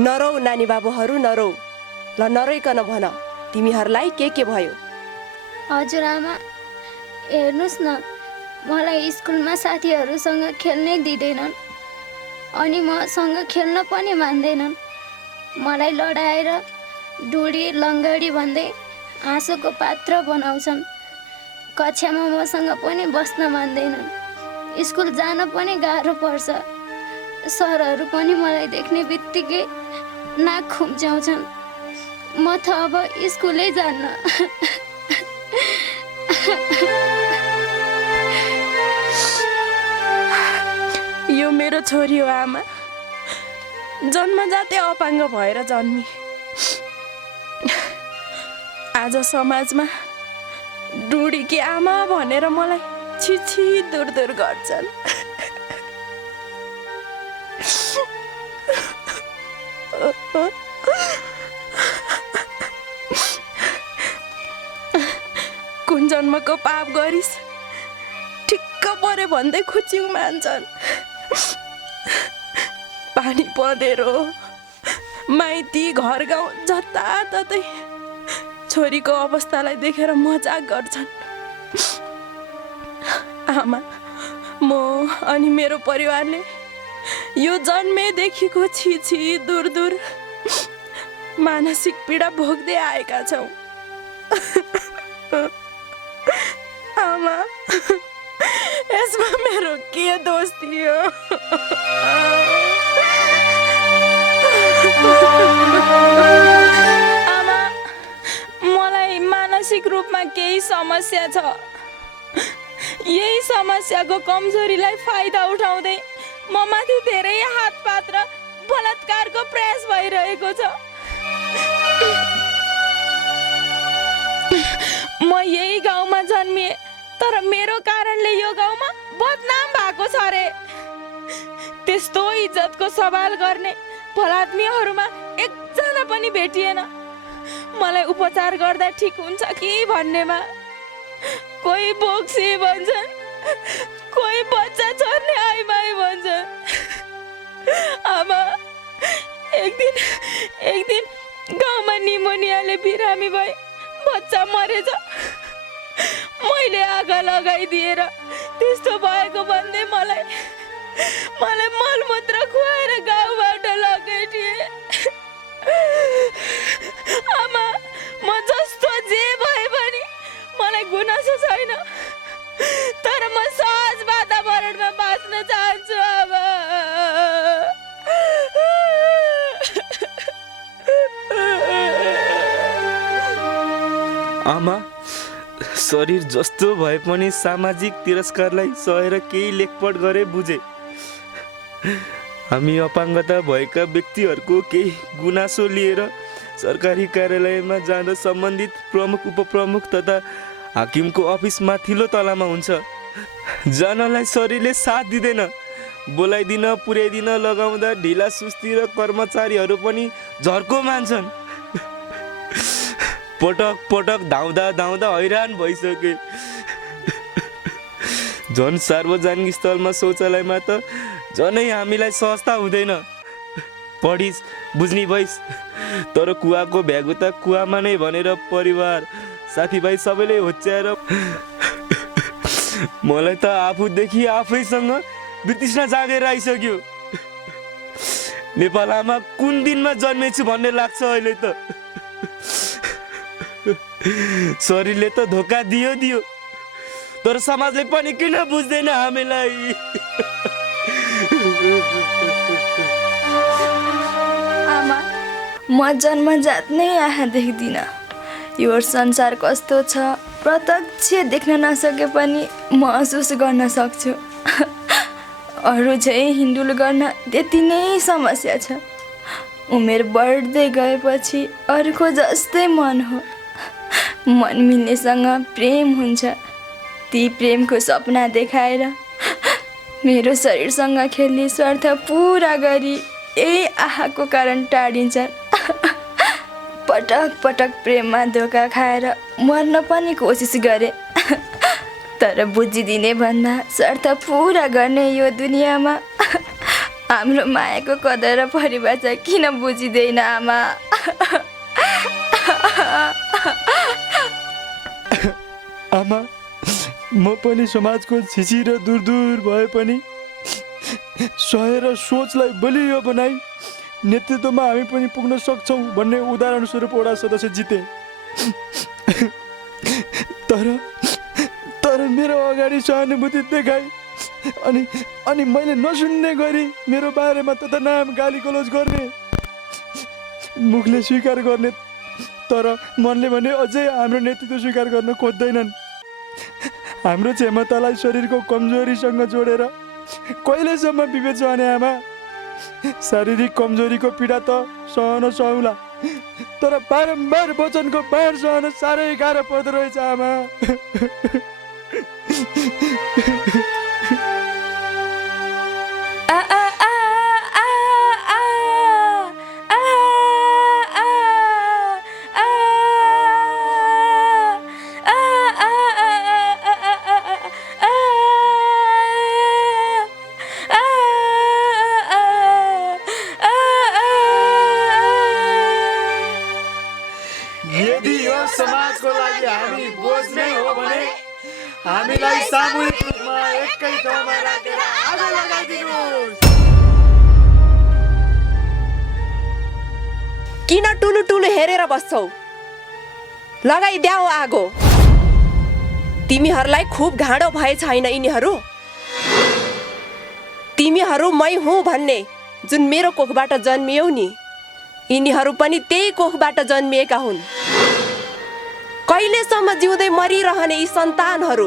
नरौ नानी बाबुहरू नरौ। ल नरोइकन भन तिमीहरूलाई के भयो? हजुर आमा, हेर्नुस् न, मलाई स्कुलमा साथीहरूसँग खेल्नै दिँदैनन् अनि मसँग खेल्न पनि मान्दैनन्। मलाई लडाएर डुडी लङ्गडी भन्दै हाँसोको पात्र बनाउँछन्। कक्षामा मसँग पनि बस्न मान्दैनन्। स्कुल जान पनि गाह्रो पर्छ। सरहरू पनि मलाई देख्ने बित्तिकै नाक खुम्च्याउँछन्। म त अब स्कुलै जान्न। यो मेरो छोरी हो आमा, जन्मजातै अपाङ्ग भएर जन्मी। आज समाजमा डुडीकी आमा भनेर मलाई छिछि दूर गर्छन्। कुन जन्मको पाप गरिस् ठिक्क परे भन्दै खुच्यौ मान्छन्। पानी पँधेरो माइती घर गाउँ जताततै छोरीको अवस्थालाई देखेर मजाक गर्छन्। आमा, म अनि मेरो परिवारले यो जन्मेदेखिको छिछि दूर मानसिक पीडा भोग्दै आएका छौँ। आमा, यसमा मेरो के दोष थियो? आमा, मलाई मानसिक रूपमा केही समस्या छ। यही समस्याको कमजोरीलाई फाइदा उठाउँदै म माथि धेरै हातपात र बलात्कारको प्रयास भइरहेको छ। म यही गाउँमा जन्मिए, तर मेरो कारणले यो गाउँमा बदनाम भएको छ रे। त्यस्तो इज्जतको सवाल गर्ने भलात्मीहरूमा एकजना पनि भेटिएन। मलाई उपचार गर्दा ठिक हुन्छ कि भन्नेमा कोही बोक्सी भन्छन्, कोही बच्चा छोड्ने आइमाई भन्छन्। आमा, एक दिन गाउँमा निमोनियाले बिरामी भए बच्चा मरेछ। मैले आगा लगाइदिएर त्यस्तो भएको भन्दै मलाई मलमूत्र खुवाएर गाउँबाट लगेटिए। आमा, म जस्तो जे भए पनि मलाई गुनासो छैन, तर म सहज वातावरणमा बाँच्न चाहन्छु। आमा, शरीर जस्तो भए पनि सामाजिक तिरस्कारलाई सहेर केही लेखपढ गरे बुझे। हामी अपाङ्गता भएका व्यक्तिहरूको केही गुनासो लिएर सरकारी कार्यालयमा जाँदा सम्बन्धित प्रमुख उपप्रमुख तथा हाकिमको अफिस माथिल्लो तलामा हुन्छ। जानलाई शरीरले साथ दिँदैन। बोलाइदिन पुर्याइदिन लगाउँदा ढिला सुस्ती र कर्मचारीहरू पनि झर्को मान्छन्। पटक धाउँदा हैरान भइसके। झन् सार्वजनिक स्थलमा शौचालयमा त झनै हामीलाई सहजता हुँदैन। पढिस् बुझ्नी भइस्, तर कुवाको भ्यागु त कुवामा नै भनेर परिवार साथीभाइ सबैले होच्याएर मलाई त आफूदेखि आफैसँग बितृष्णा जागेर आइसक्यो। नेपालमा कुन दिनमा जन्मेछु भन्ने लाग्छ अहिले त। शरीरले त धोका दियो, तर समाजले पनि किन बुझ्दैन हामीलाई? आमा, म जन्मजात नै आँखा देख्दिन। यो संसार कस्तो छ प्रत्यक्ष देख्न नसके पनि महसुस गर्न सक्छु। अरू चाहिँ हिन्डुल गर्न त्यति नै समस्या छ। उमेर बढ्दै गएपछि अरूको जस्तै मन हो। मन मिल्नेसँग प्रेम हुन्छ। ती प्रेमको सपना देखाएर मेरो शरीरसँग खेल्ने स्वार्थ पुरा गरी यही आँखाको कारण टाढिन्छन्। पटक प्रेममा धोका खाएर मर्न पनि कोसिस गरे, तर बुझिदिने भन्दा स्वार्थ पुरा गर्ने यो दुनियाँमा हाम्रो मायाको कदर र परिभाषा किन बुझिँदैन आमा? आमा, म पनि समाजको छिची र दूर दूर भए पनि सहेर सोचलाई बलियो बनाई नेतृत्वमा हामी पनि पुग्न सक्छौँ भन्ने उदाहरण स्वरूप वडा सदस्य जिते। तर मेरो अगाडि सहानुभूति देखाई अनि मैले नसुन्ने गरी मेरो बारेमा त नाम गाली गलोज गर्ने, मुखले स्वीकार गर्ने तर मनले भने अझै हाम्रो नेतृत्व स्वीकार गर्न खोज्दैनन्। हाम्रो क्षमतालाई शरीरको कमजोरीसँग जोडेर कहिलेसम्म विभेद सहने आमा? शारीरिक कमजोरीको पीडा त सहन सहुला, तर बारम्बार वचनको बार सहन साह्रै गाह्रो पर्दो रहेछ आमा। यदि यो समाजको लागि हामी बोझ नै हो भने हामीलाई सामूहिक रूपमा एकै ठाउँमा राखेर आगो लगाइदिनुहोस्। किन टुलु टुलु हेरेर बस्छौ? लगाइद्याऊ आगो। तिमीहरूलाई खुब घाँडो भए छैन यिनीहरू? तिमीहरू मै हुँ भन्ने जुन मेरो कोखबाट जन्मियौ नि, यिनीहरू पनि त्यही कोखबाट जन्मिएका हुन्। कहिलेसम्म जिउँदै मरिरहने यी सन्तानहरू,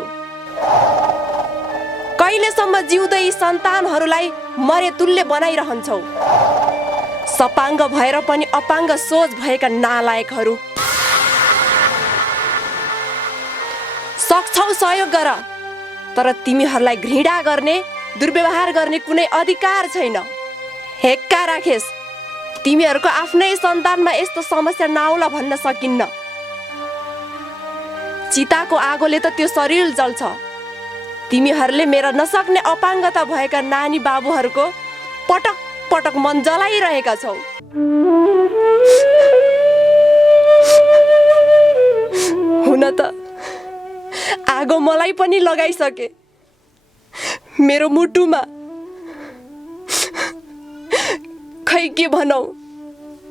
कहिलेसम्म जिउँदै यी सन्तानहरूलाई मरे तुल्य बनाइरहन्छौ? सपाङ्ग भएर पनि अपाङ्ग सोच भएका नालायकहरू, सक्छौ सहयोग गर, तर तिमीहरूलाई घृणा गर्ने, दुर्व्यवहार गर्ने कुनै अधिकार छैन। हेक्का राखेस्, तिमीहरूको आफ्नै सन्तानमा यस्तो समस्या नआउला भन्न सकिन्न। चिताको आगोले त त्यो शरीर जल्छ। तिमीहरूले मेरा नसक्ने अपाङ्गता भएका नानी बाबुहरूको पटक पटक मन जलाइरहेका छौ। हुन त आगो मलाई पनि लगाइसके मेरो मुटुमा। खै के भनौ,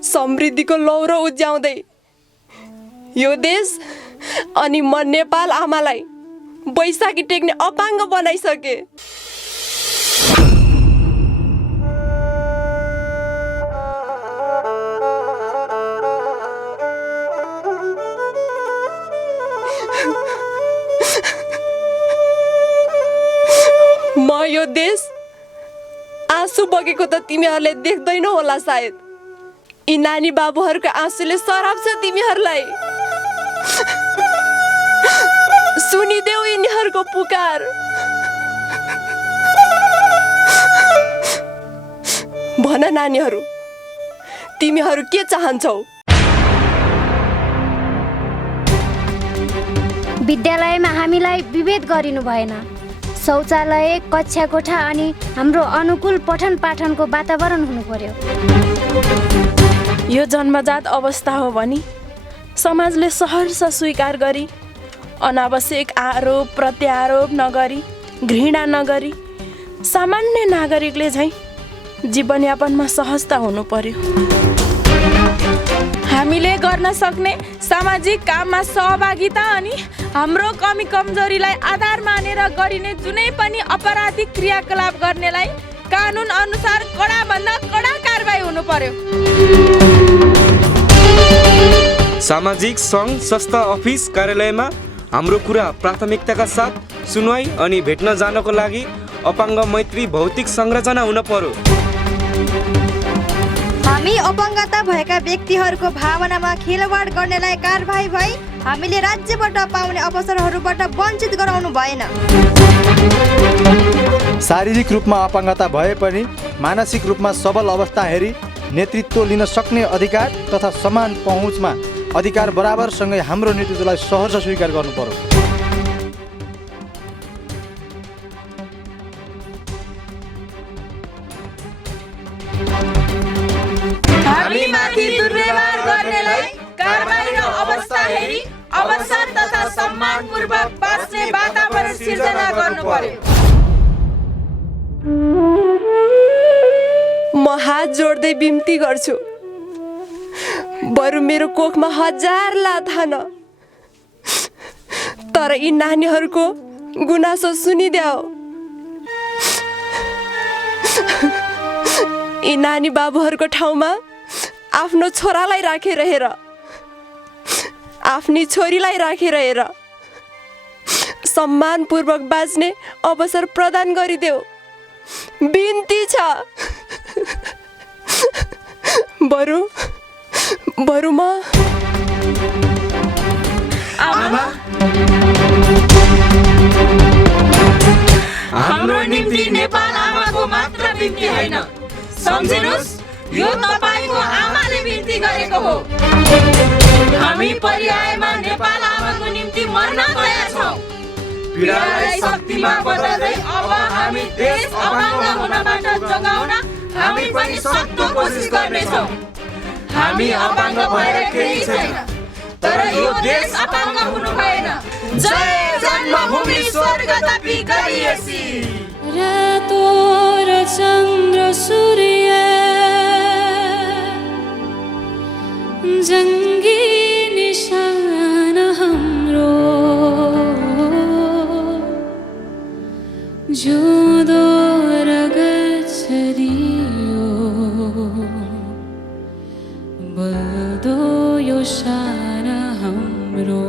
समृद्धिको लौरो उज्याउँदै यो देश अनि म नेपाल आमालाई बैशाखी टेक्ने अपाङ्ग बनाइसके। म यो देश आँसु बगेको त तिमीहरूले देख्दैनौ होला सायद। यी नानी बाबुहरूको आँसुले सराप्छ तिमीहरूलाई। सुनिदेऊ यिनीहरूको पुकार। भन नानीहरू, तिमीहरू के चाहन्छौ? विद्यालयमा हामीलाई विभेद गरिनु भएन। शौचालय, कक्षा कोठा अनि हाम्रो अनुकूल पठन पाठनको वातावरण हुनु पर्यो। यो जन्मजात अवस्था हो भनी समाजले सहर्ष स्वीकार गरी अनावश्यक आरोप प्रत्यारोप नगरी, घृणा नगरी सामान्य नागरिकले झैँ जीवनयापनमा सहजता हुनु पर्यो। हामीले गर्न सक्ने सामाजिक काममा सहभागिता अनि हाम्रो कमी कमजोरीलाई आधार मानेर गरिने जुनै पनि अपराधिक क्रियाकलाप गर्नेलाई कानुन अनुसार कडाभन्दा कडा कारबाही हुनु पर्यो। सामाजिक सङ्घ संस्था अफिस कार्यालयमा हाम्रो कुरा प्राथमिकताका साथ सुनवाई अनि भेट्न जानको लागि अपाङ्ग मैत्री भौतिक संरचना हुन पर्यो। हामी अपाङ्गता भएका व्यक्तिहरूको भावनामा खेलवाड गर्नेलाई कारबाही भई हामीले राज्यबाट पाउने अवसरहरूबाट वञ्चित गराउनु भएन। शारीरिक रूपमा अपाङ्गता भए पनि मानसिक रूपमा सबल अवस्था हेरी नेतृत्व लिन सक्ने अधिकार तथा समान पहुँचमा अधिकार बराबरसँगै हाम्रो नेतृत्वलाई सहर्ष स्वीकार गर्नु पर्यो। पर्यो। म हात जोड्दै बिन्ती गर्छु, बरु मेरो कोखमा 1000 लात हान, तर यी नानीहरूको गुनासो सुनिदेऊ। यी नानी बाबुहरूको ठाउँमा आफ्नो छोरालाई राखेर हेर, आफ्नी छोरीलाई राखेर हेर, सम्मानपूर्वक बाँच्ने अवसर प्रदान गरिदेऊ, बिन्ती छ। बरु म आमा, हाम्रो निम्ति नेपाल आमाको मात्र बिन्ती होइन, सम्झिनुस् यो तपाईको आमाले बिन्ती गरेको हो। हामी पर्यायमा नेपाल आमाको निम्ति मर्न तयार छौं। पीडालाई शक्तिमा बदल्दै अब हामी देश अपाङ्ग हुनबाट जोगाउन हामी पनि सक्दो कोसिस गर्नेछौं। हामी अपाङ्ग भएर केही छैन, तर यो देश अपाङ्ग हुनु भएन। जय जन्मभूमि स्वर्गदपि गरिएसी। रातो र चन्द्र सूर्य जङ्गी निशान हाम्रो, जुदो रगत दियो बल्दो यो शान हाम्रो।